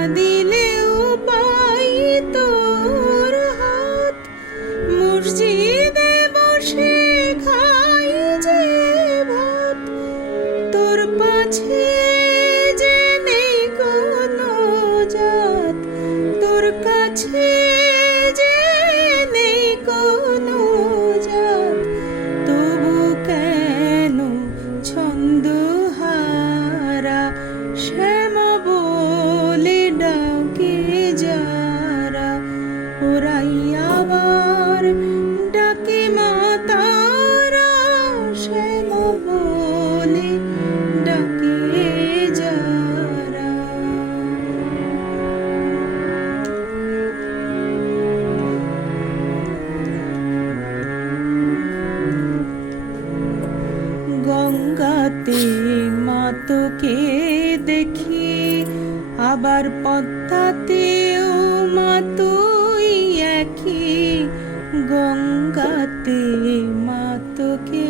nadie. তোকে দেখি আবার পদ্মাতেও মা তুই একই গঙ্গাতে মা তোকে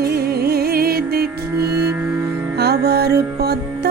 দেখি আবার পদ্মা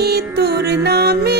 আমি তোর নামে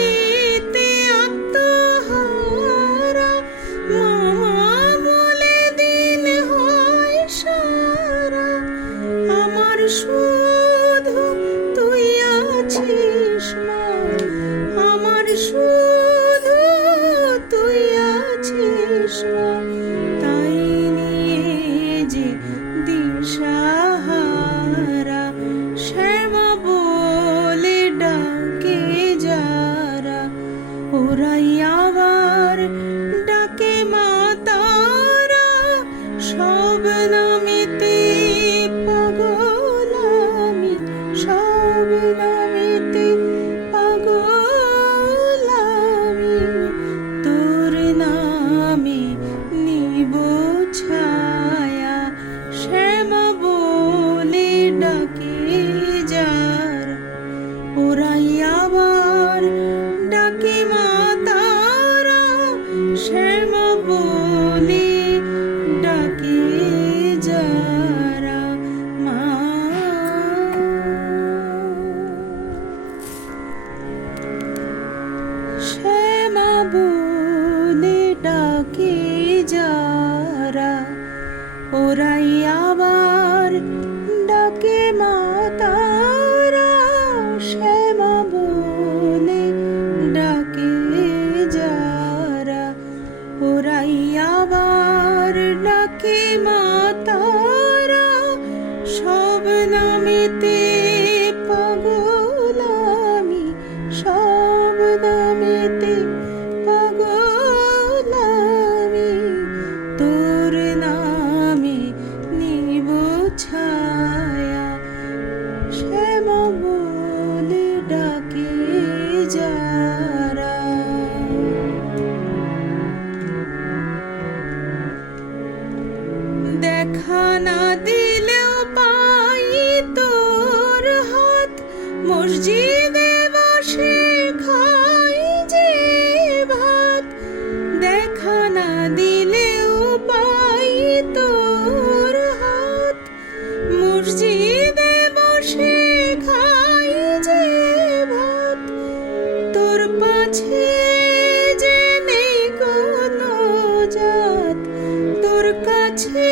much.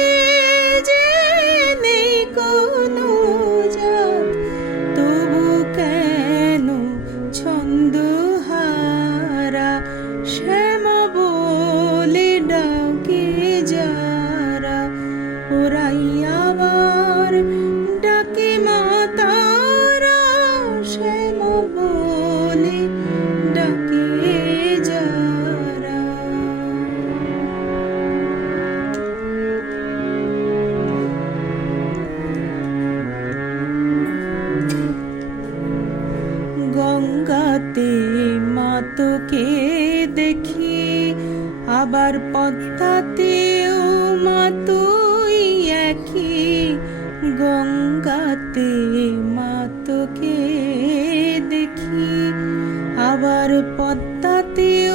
মতকে দেখি? আবার পদ্মাতেও মা একই। গঙ্গাতে মাতকে দেখি। আবার পদ্মাতেও